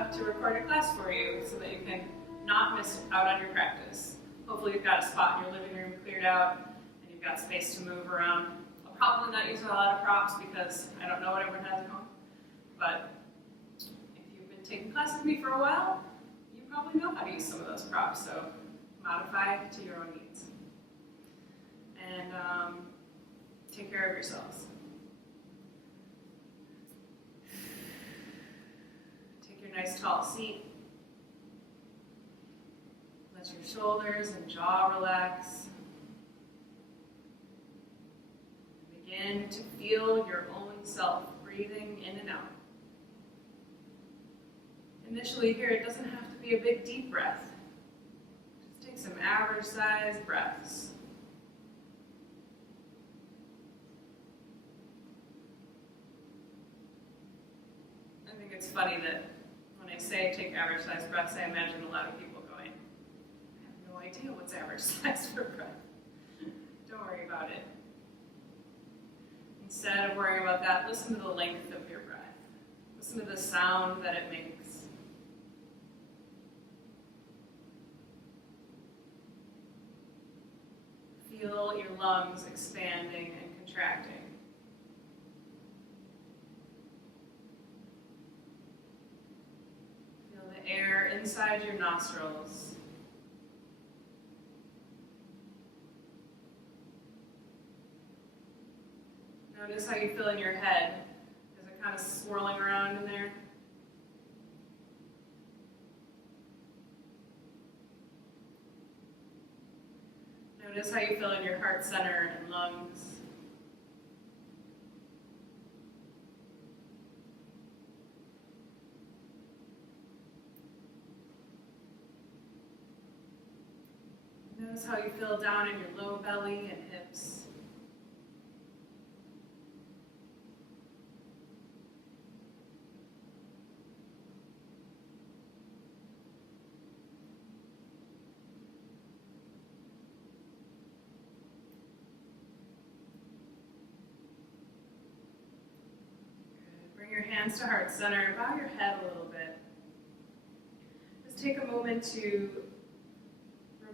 Yoga to record a class for you so that you can not miss out on your practice. Hopefully you've got a spot in your living room cleared out and you've got space to move around. I'll probably not use a lot of props because I don't know what everyone has at home. But if you've been taking class with me for a while, you probably know how to use some of those props, so modify to your own needs. And take care of yourselves. Take your nice tall seat. Let your shoulders and jaw relax. Begin to feel your own self breathing in and out. Initially here, it doesn't have to be a big deep breath. Just take some average sized breaths. I think it's funny that when I say take average sized breaths, I imagine a lot of people going, I have no idea what's average size for breath. Don't worry about it. Instead of worrying about that, listen to the length of your breath. Listen to the sound that it makes. Feel your lungs expanding and contracting. Feel the air inside your nostrils. Notice how you feel in your head. Is it kind of swirling around in there? Notice how you feel in your heart center and lungs. Notice how you feel down in your low belly and hips. Your hands to heart center and bow your head a little bit. Just take a moment to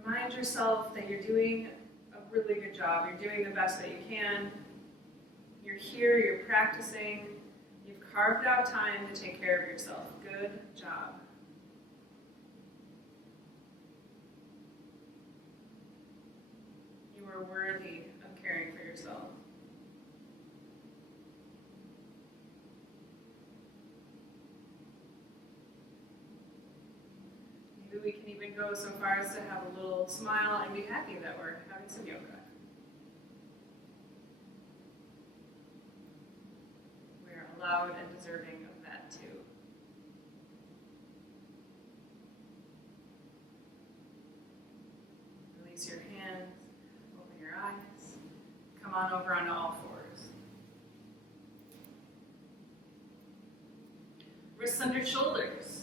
remind yourself that you're doing a really good job. You're doing the best that you can. You're here, you're practicing. You've carved out time to take care of yourself. Good job. You are worthy of caring for yourself. We can even go so far as to have a little smile and be happy that we're having some yoga. We're allowed and deserving of that too. Release your hands, open your eyes, come on over onto all fours. Wrists under shoulders.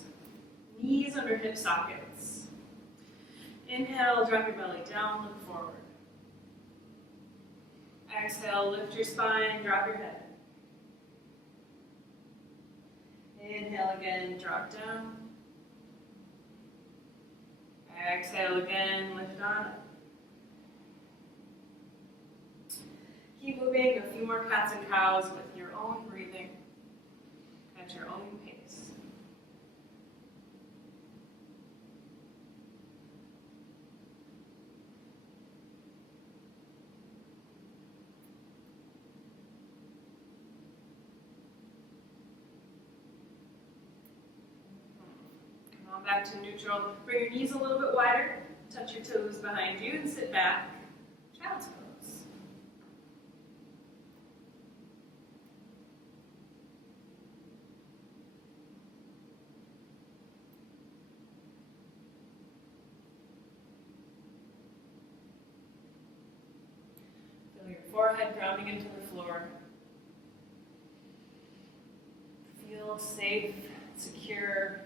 Knees under hip sockets. Inhale, drop your belly down, look forward. Exhale, lift your spine, drop your head. Inhale again, drop down. Exhale again, lift on up. Keep moving a few more cats and cows with your own breathing at your own pace. Back to neutral. Bring your knees a little bit wider. Touch your toes behind you and sit back. Child's pose. Feel your forehead grounding into the floor. Feel safe, secure.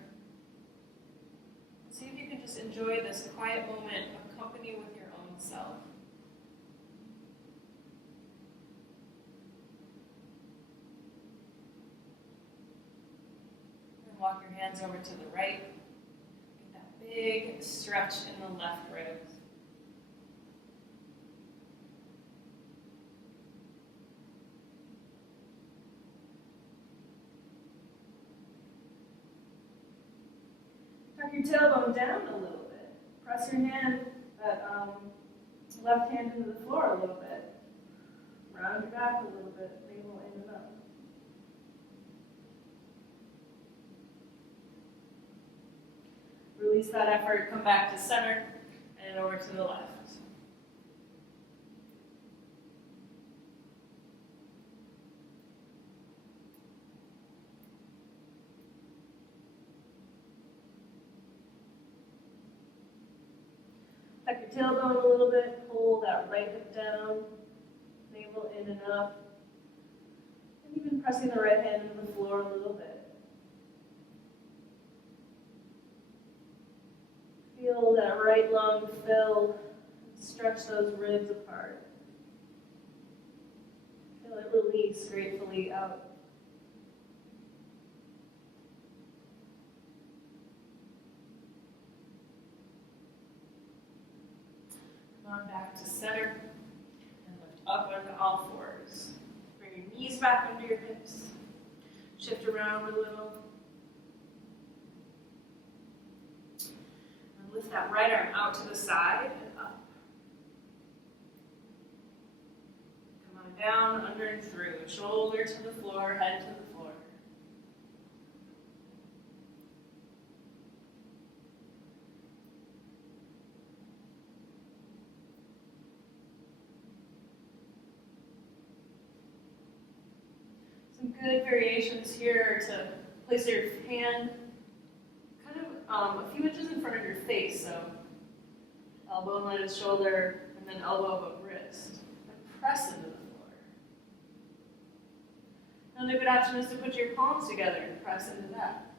See if you can just enjoy this quiet moment of company with your own self. And walk your hands over to the right. Get that big stretch in the left ribs. Tuck your tailbone down a little bit. Press your hand, left hand into the floor a little bit. Round your back a little bit, navel in and up. Release that effort, come back to center, and over to the left. Tuck your tailbone a little bit, pull that right hip down, navel in and up, and even pressing the right hand into the floor a little bit. Feel that right lung fill, stretch those ribs apart. Feel it release gratefully out. Come on back to center and lift up onto all fours. Bring your knees back under your hips. Shift around a little. And lift that right arm out to the side and up. Come on down, under and through. Shoulder to the floor, head to the floor. Some good variations here to place your hand kind of a few inches in front of your face, so elbow in line with shoulder, and then elbow above wrist. And press into the floor. Another good option is to put your palms together and press into that.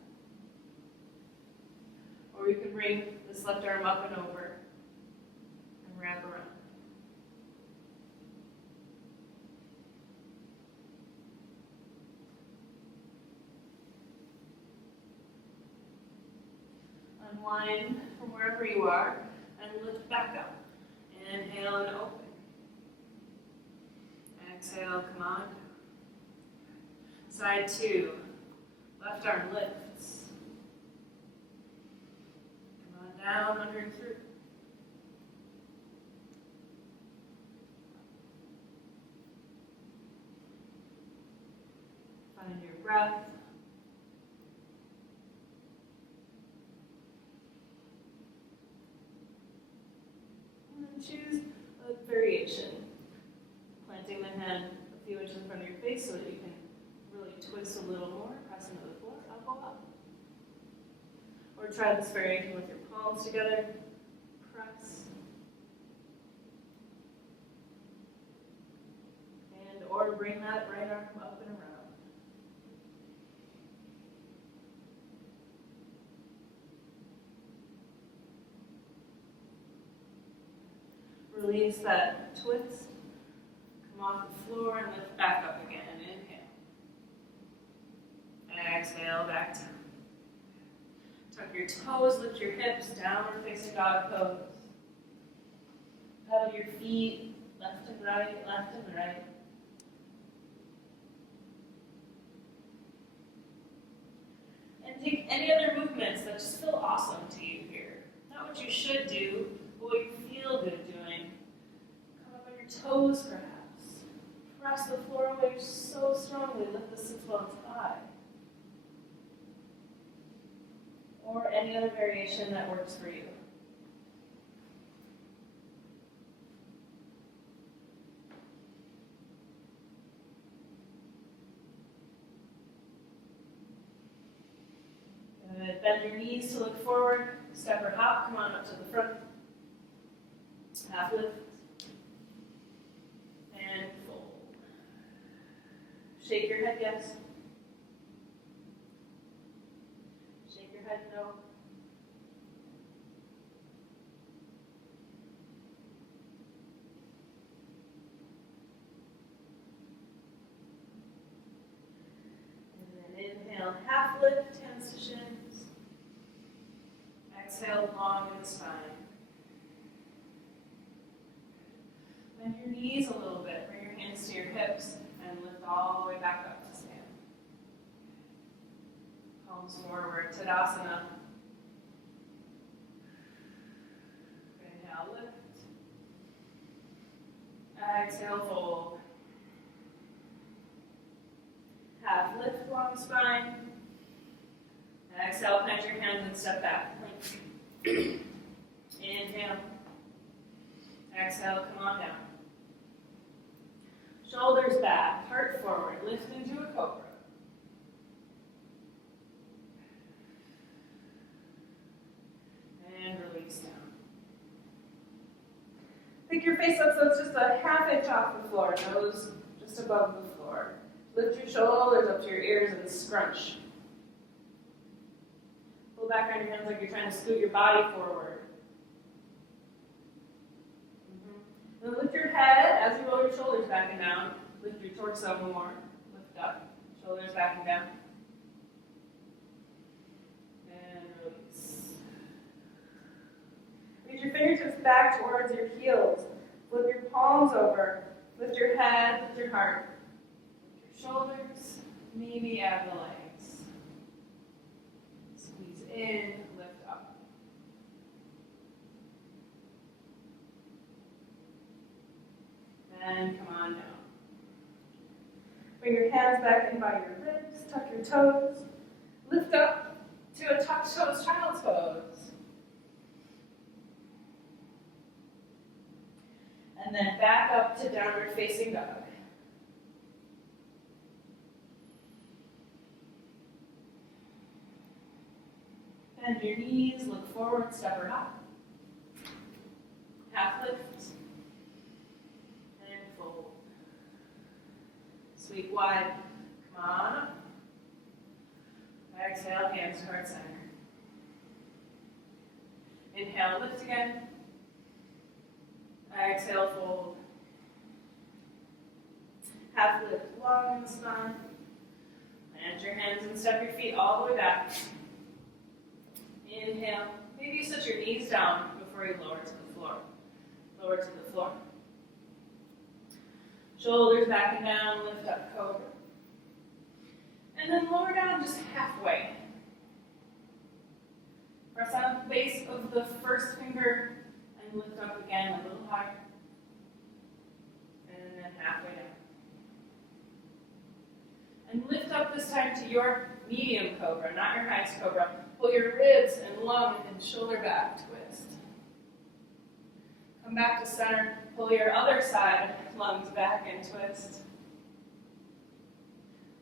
Or you can bring this left arm up and over and wrap around. Unwind from wherever you are and lift back up. Inhale and open. Exhale, come on. Side two. Left arm lifts. Come on down, under and through. Find your breath. Choose a variation, planting the hand a few inches in front of your face so that you can really twist a little more, press into the floor, elbow up. Or try this variation with your palms together, press. And or bring that right arm up and around. Release that twist. Come off the floor and lift back up again. Inhale. Exhale, back down. Tuck your toes, lift your hips, downward facing dog pose. Pedal your feet, left and right, left and right. And take any other movements that just feel awesome to you here. Not what you should do, but what you feel good doing. Toes, perhaps. Press the floor away so strongly, lift the sits bones high. Or any other variation that works for you. Good. Bend your knees to look forward. Step or hop, come on up to the front. Half lift. And fold. Shake your head, yes. Shake your head, no. And then inhale, half lift, hands to shins. Exhale, long in the spine. Bend your knees a little bit. Bring your hands to your hips and lift all the way back up to stand. Palms forward, Tadasana. Inhale, lift. Exhale, fold. Half lift, long spine. Exhale, plant your hands and step back. Inhale. Exhale, come on down. Shoulders back, heart forward, lift into a cobra. And release down. Pick your face up so it's just a half inch off the floor, nose just above the floor. Lift your shoulders up to your ears and scrunch. Pull back on your hands like you're trying to scoot your body forward. Then lift your head as you roll your shoulders back and down. Lift your torso more. Lift up. Shoulders back and down. And release. Reach your fingertips back towards your heels. Flip your palms over. Lift your head, lift your heart. Lift your shoulders. Maybe add the legs. Squeeze in, lift up. And come on down. Bring your hands back in by your ribs, tuck your toes. Lift up to a tucked toes, child's pose. And then back up to downward facing dog. Bend your knees, look forward, step or hop. Half lift. And fold. Sweep wide. Come on up. Exhale, hands to heart center. Inhale, lift again. Exhale, fold. Half lift, long in the spine. Plant your hands and step your feet all the way back. Inhale. Maybe you set your knees down before you lower to the floor. Lower to the floor. Shoulders back and down, lift up, cobra. And then lower down just halfway. Press on the base of the first finger and lift up again a little higher. And then halfway down. And lift up this time to your medium cobra, not your highest cobra. Pull your ribs and lung and shoulder back, twist. Come back to center. Pull your other side, lungs back and twist.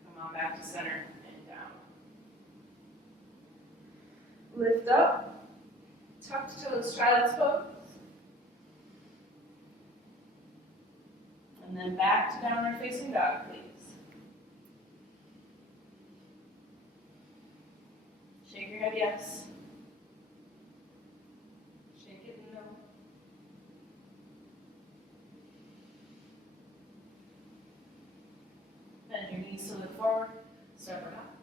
Come on back to center and down. Lift up. Tucked toes, child's pose. And then back to downward facing dog, please. Shake your head, yes. Shake it, no. Bend your knees to look forward. Step or hop.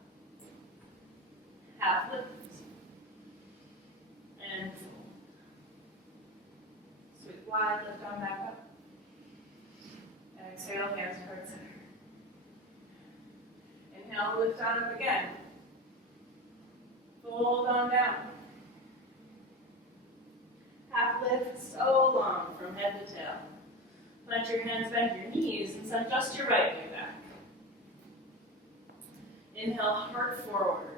Half lift. And fold. Sweep wide, lift on back up. Exhale, hands to heart center. Inhale, lift on up again. Fold on down. Half lift so long from head to tail. Plant your hands, bend your knees, and send just your right way back. Inhale, heart forward.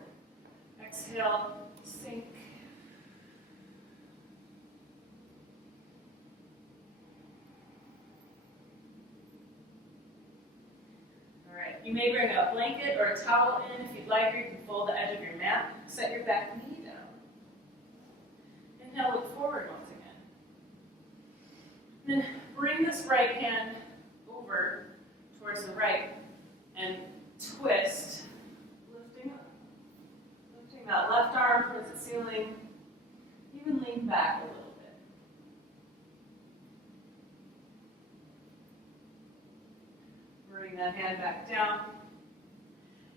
Exhale, sink. All right, you may bring a blanket or a towel in if you'd like, or you can fold the edge of your mat. Set your back knee down. Inhale, look forward once again. Then bring this right hand over towards the right and twist, lifting up. Lifting that left arm towards the ceiling. Even lean back a little bit. Bring that hand back down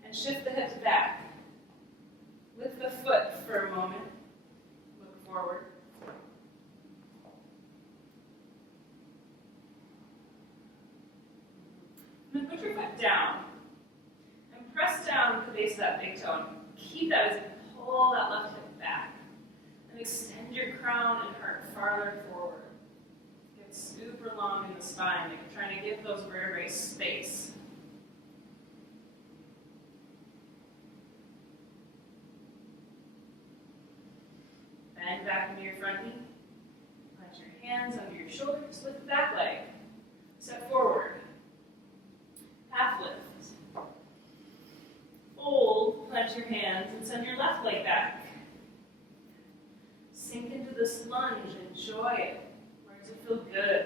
and shift the hips back. Lift the foot for a moment. Look back down. And press down with the base of that big toe. And keep that as you pull that left hip back. And extend your crown and heart farther forward. Get super long in the spine. Like you're trying to give those vertebrae space. Bend back into your front knee. Plant your hands under your shoulders. Lift the back leg. Step forward. Half lift. Fold, plant your hands, and send your left leg back. Sink into this lunge. Enjoy it. Where does it feel good?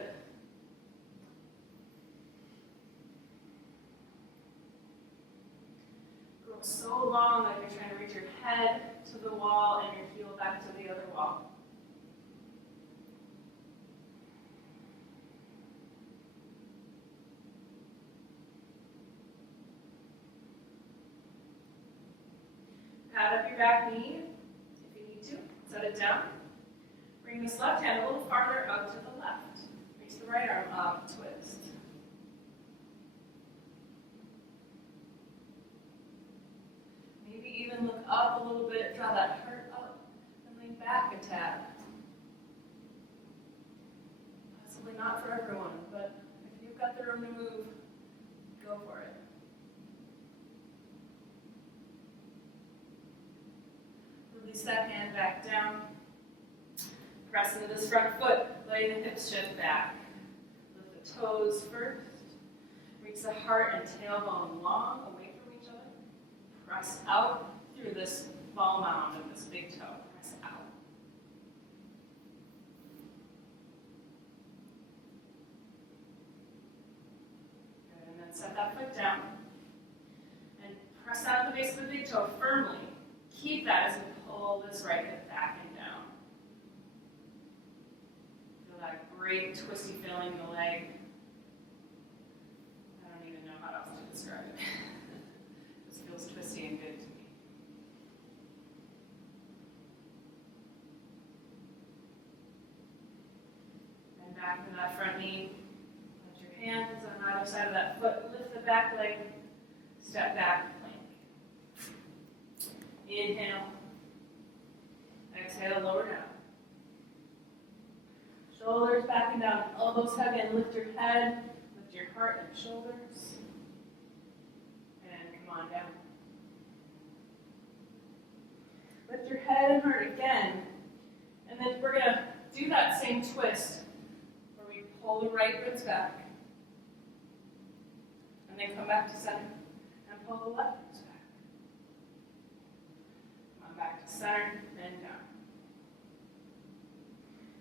Go so long that you're trying to reach your head to the wall and your heel back to the other wall. Pat up your back knee if you need to. Set it down. Bring this left hand a little farther out to the left. Reach the right arm up, twist. Maybe even look up a little bit, draw that heart up, and lean back a tad. Possibly not for everyone, but if you've got the room to move, go for it. Release that hand back down. Press into this front foot, letting the hips shift back. Lift the toes first. Reach the heart and tailbone long away from each other. Press out through this ball mound of this big toe. Press out. Good, and then set that foot down. And press out the base of the big toe firmly. Keep that as you pull this right hip back and down. Feel that great twisty feeling in the leg. I don't even know how else to describe it. This feels twisty and good to me. And back into that front knee. Put your hands on either side of that foot. Lift the back leg. Step back. Inhale. Exhale, lower down. Shoulders back and down, elbows hug in. Lift your head, lift your heart and shoulders. And come on down. Lift your head and heart again. And then we're going to do that same twist where we pull the right ribs back. And then come back to center and pull the left ribs back. Back to center, then down.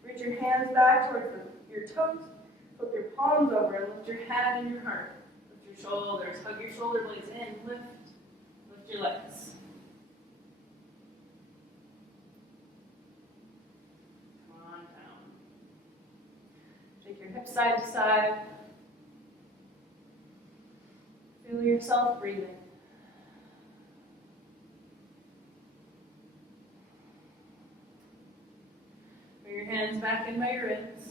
Reach your hands back towards your toes. Flip your palms over and lift your head and your heart. Lift your shoulders. Hug your shoulder blades in. Lift your legs. Come on down. Shake your hips side to side. Feel yourself breathing. Your hands back in by your ribs.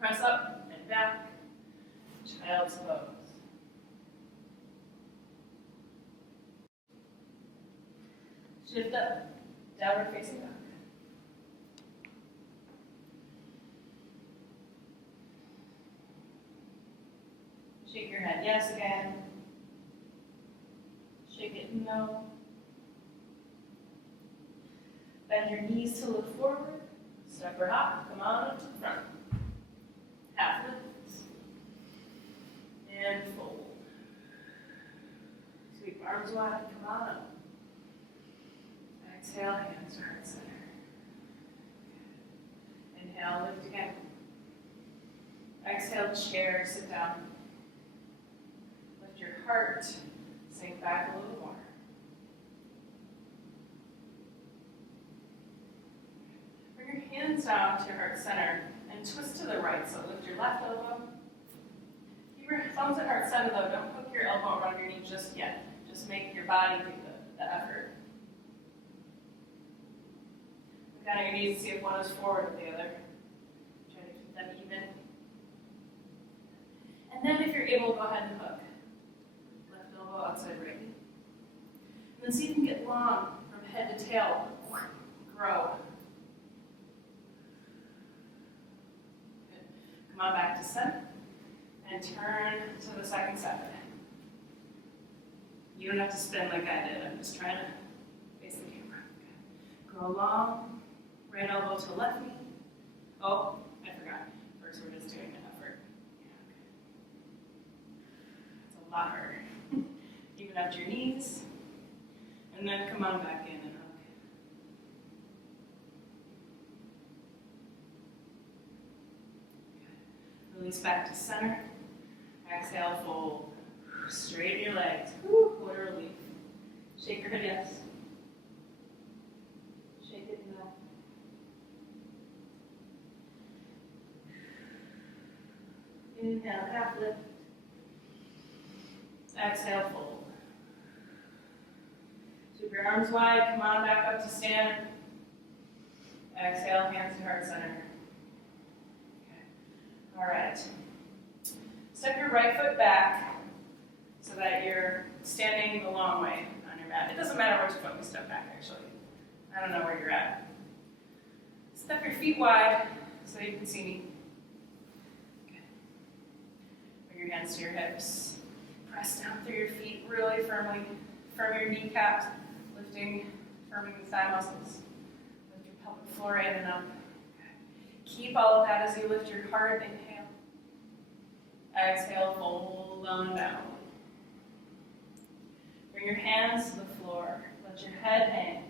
Press up and back. Child's pose. Shift up. Downward facing dog. Shake your head yes again. Shake it no. Bend your knees to look forward. Step or hop, come on up to the front. Half lift. And fold. Sweep arms wide, come on up. Exhale, hands to heart center. Inhale, lift again. Exhale, chair, sit down. Lift your heart, sink back a little more. Hands down to your heart center and twist to the right. So lift your left elbow. Keep your thumbs at heart center though. Don't hook your elbow around your knee just yet. Just make your body do the effort. Look down at your knees to see if one is forward or the other. Try to keep them even. And then if you're able, go ahead and hook. outside right knee. And then see if you can get long from head to tail. Grow. Good. Come on back to center and turn to the second side. You don't have to spin like I did. I'm just trying to face the camera. Okay. Grow long. Right elbow to left knee. Oh, I forgot. First, we're just doing an effort. Yeah, okay. It's a lot harder. Even out your knees. And then come on back in and hug. Okay. Release back to center. Exhale, fold. Straighten your legs. Woo, what a relief. Shake your head, yes. Shake it, no. Inhale, half lift. Exhale, fold. Sweep your arms wide, come on back up to stand. Exhale, hands to heart center. Okay. All right. Step your right foot back so that you're standing the long way on your mat. It doesn't matter which foot you step back, actually. I don't know where you're at. Step your feet wide so you can see me. Okay. Bring your hands to your hips. Press down through your feet really firmly. Firm your kneecaps, firming the thigh muscles. Lift your pelvic floor in and up. Okay. Keep all of that as you lift your heart. Inhale. Exhale, fold on down. Bring your hands to the floor. Let your head hang.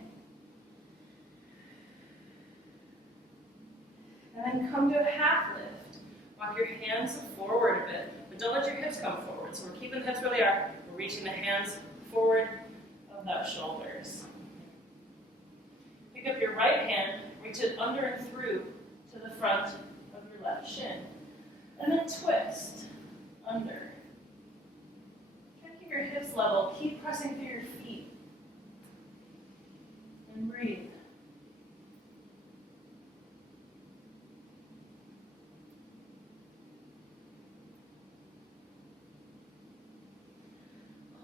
And then come to a half lift. Walk your hands forward a bit, but don't let your hips come forward. So we're keeping the hips where they are. We're reaching the hands forward of the shoulders. Pick up your right hand, reach it under and through to the front of your left shin. And then twist under. Try to keep your hips level. Keep pressing through your feet. And breathe.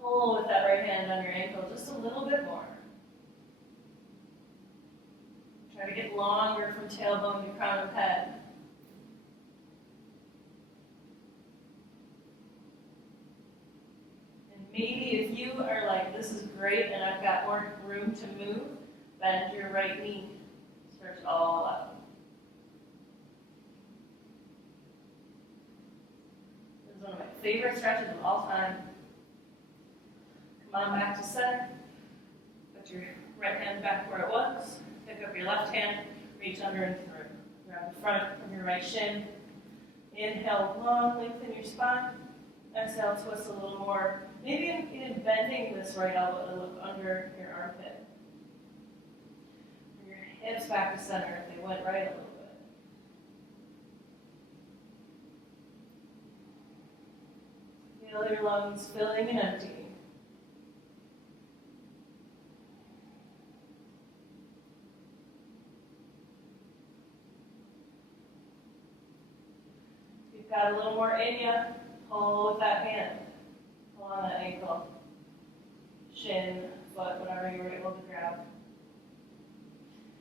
Pull with that right hand on your ankle just a little bit more. Try to get longer from tailbone to crown of head. And maybe if you are like, this is great and I've got more room to move, bend your right knee. Stretch all up. This is one of my favorite stretches of all time. Come on back to center. Put your right hand back where it was. Pick up your left hand. Reach under and through. Grab the front of your right shin. Inhale, long, lengthen your spine. Exhale, twist a little more. Maybe even bending this right elbow to look under your armpit. Bring your hips back to center if they went right a little bit. Feel your lungs filling and emptying. Got a little more in you, pull with that hand. Pull on that ankle, shin, foot, whatever you were able to grab.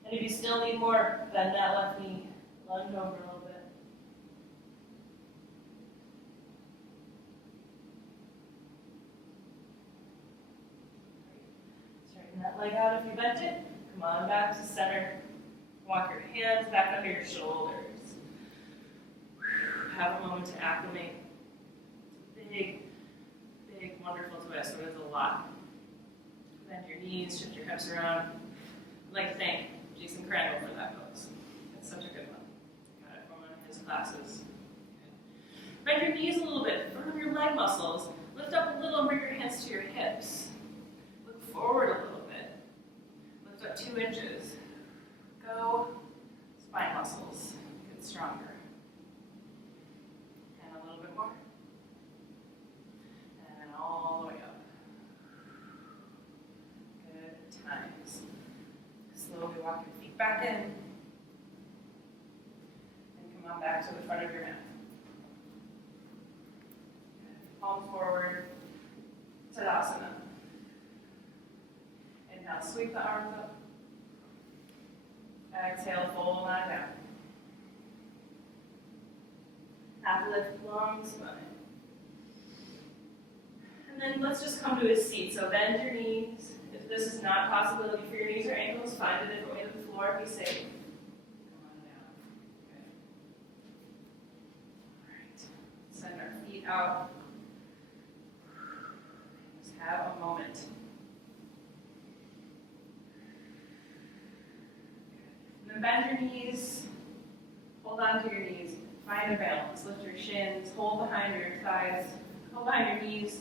And if you still need more, bend that left knee, lunge over a little bit. Straighten that leg out if you bent it. Come on back to center. Walk your hands back under your shoulders. Have a moment to acclimate. Big, big, wonderful twist. So there's a lot. Bend your knees, shift your hips around. I'd like to thank Jason Crandall for that pose. That's such a good one. Got it from one of his classes. Bend your knees a little bit. Firm your leg muscles. Lift up a little and bring your hands to your hips. Look forward a little bit. Lift up 2 inches. Go. Spine muscles get stronger. More. And all the way up. Good times. Slowly walk your feet back in. And come on back to the front of your mat. Palms forward. Tadasana. Inhale, sweep the arms up. Exhale, fold on down. Half lift, long spine. And then let's just come to a seat. So bend your knees. If this is not a possibility for your knees or ankles, find a different way to the floor. Be safe. Come on down. Okay. All right. Send our feet out. Just have a moment. And then bend your knees. Hold on to your knees. Find a balance. Lift your shins. Hold behind your thighs. Hold behind your knees.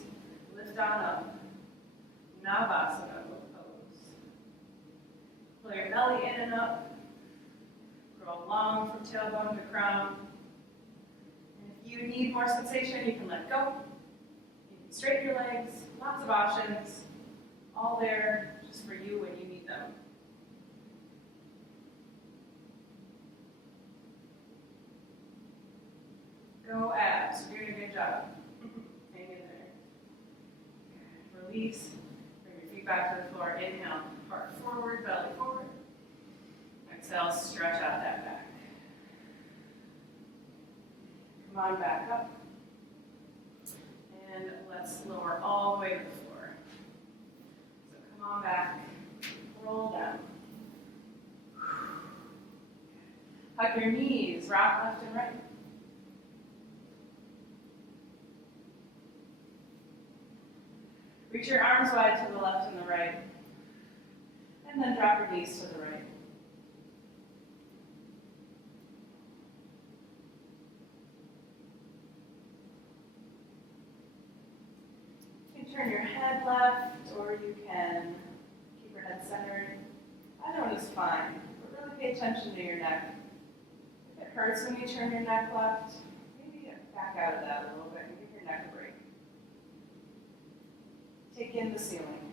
Lift on up. Navasana pose. Pull your belly in and up. Grow long from tailbone to crown. And if you need more sensation, you can let go. You can straighten your legs. Lots of options. All there just for you when you need them. Go abs. You're doing a good job. Hang in there. Okay. Release. Bring your feet back to the floor. Inhale. Heart forward, belly forward. Exhale. Stretch out that back. Come on back up. And let's lower all the way to the floor. So come on back. Roll down. Hug your knees. Rock left and right. Reach your arms wide to the left and the right. And then drop your knees to the right. You can turn your head left, or you can keep your head centered. Either one is fine, but really pay attention to your neck. If it hurts when you turn your neck left, maybe back out of that a little bit and give your neck a break. Take in the ceiling.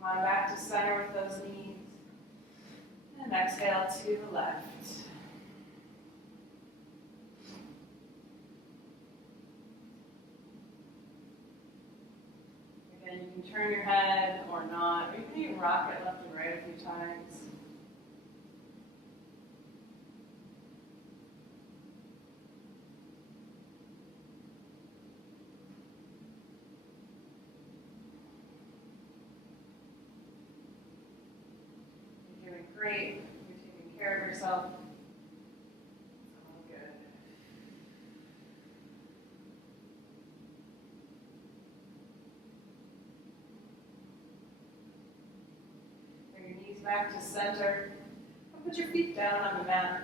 Come on back to center with those knees. And exhale to the left. Again, you can turn your head or not. You can even rock it left and right a few times. You're doing great. You're taking care of yourself. All good. Bring your knees back to center. Put your feet down on the mat.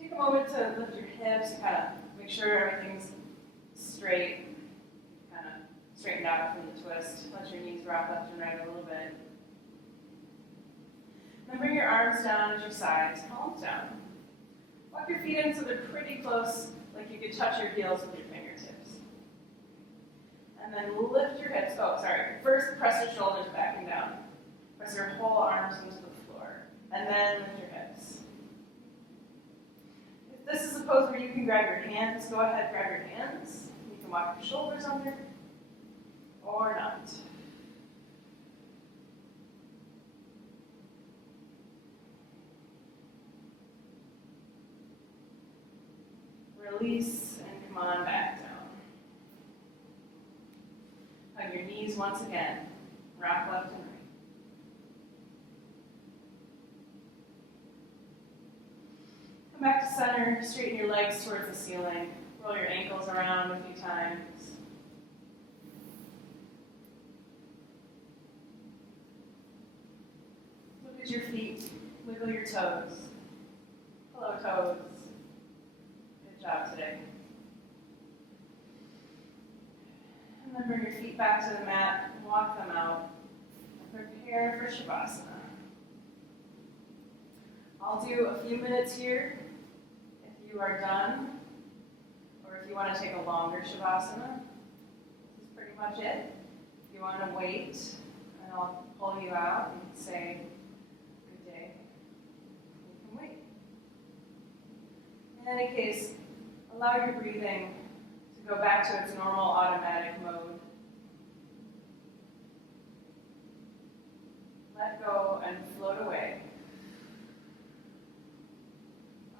Take a moment to lift your hips, kind of make sure everything's straight. Kind of straightened out from the twist. Let your knees rock left and right a little bit. Then bring your arms down at your sides, palms down. Walk your feet in so they're pretty close, like you could touch your heels with your fingertips. And then lift your hips. Oh, sorry. First, press your shoulders back and down. Press your whole arms into the floor. And then lift your hips. If this is a pose where you can grab your hands, go ahead, grab your hands. You can walk your shoulders under, or not. Release and come on back down. Hug your knees once again. Rock left and right. Come back to center. Straighten your legs towards the ceiling. Roll your ankles around a few times. Look at your feet. Wiggle your toes. Hello, toes. Good job today. And then bring your feet back to the mat, walk them out, and prepare for Shavasana. I'll do a few minutes here if you are done, or if you want to take a longer Shavasana. This is pretty much it. If you want to wait, And I'll pull you out and say, good day. You can wait. In any case, allow your breathing to go back to its normal automatic mode. Let go and float away.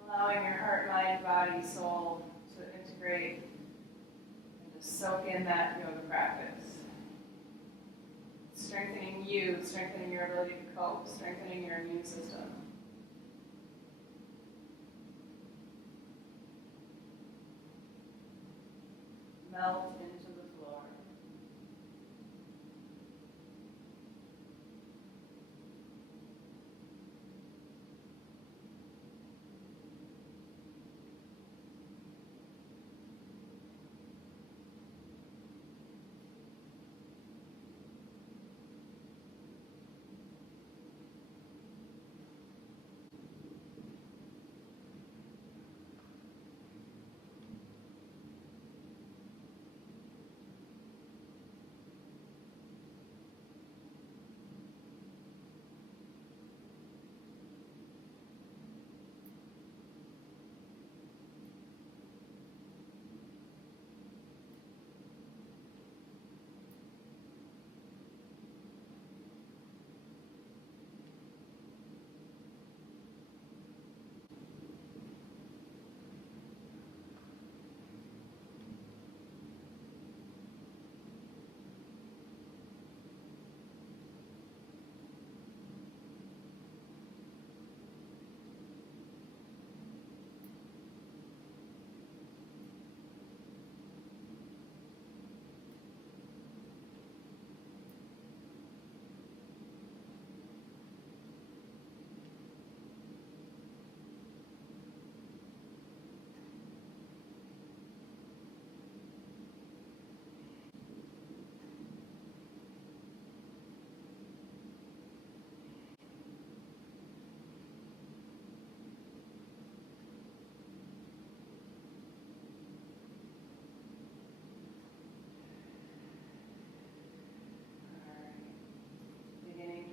Allowing your heart, mind, body, soul to integrate and to soak in that yoga practice. Strengthening you, strengthening your ability to cope, strengthening your immune system. Melt into the floor.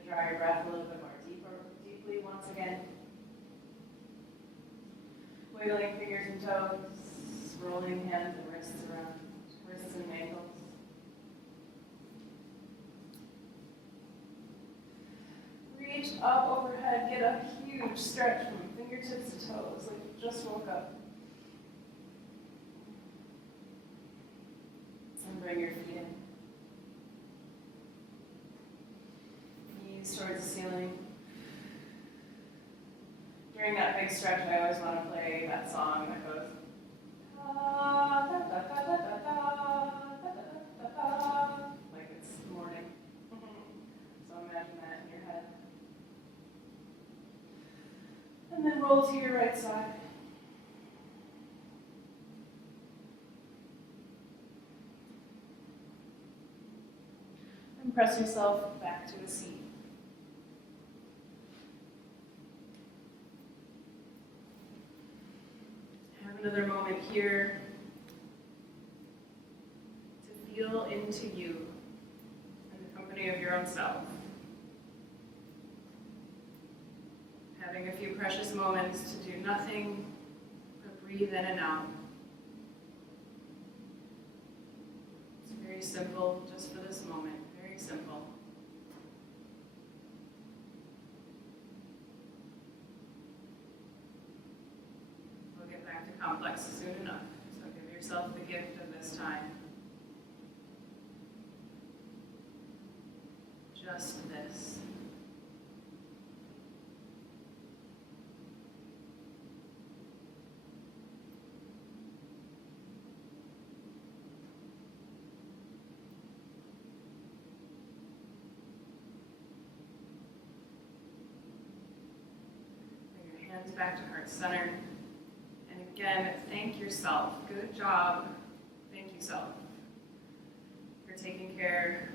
Draw your breath a little bit more deeply once again. Wiggling fingers and toes, rolling hands and wrists around, wrists and ankles. Reach up overhead, get a huge stretch from fingertips to toes, like you just woke up. And bring your feet in. Towards the ceiling. During that big stretch, I always want to play that song that goes da, da, da, da, da, da, da, da, da, like it's morning. So imagine that in your head. And then roll to your right side. And press yourself back to a seat. Another moment here to feel into you in the company of your own self. Having a few precious moments to do nothing but breathe in and out. It's very simple, just for this moment, very simple. Complex soon enough. So give yourself the gift of this time. Just this. Bring your hands back to heart center. Again, thank yourself. Good job. Thank you, self, for taking care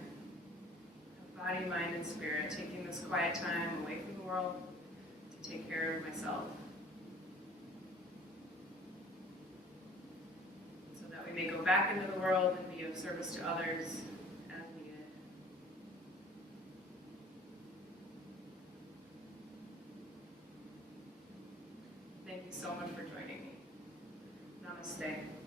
of body, mind, and spirit, taking this quiet time away from the world to take care of myself, so that we may go back into the world and be of service to others as needed. Thank you so much for joining me. Namaste.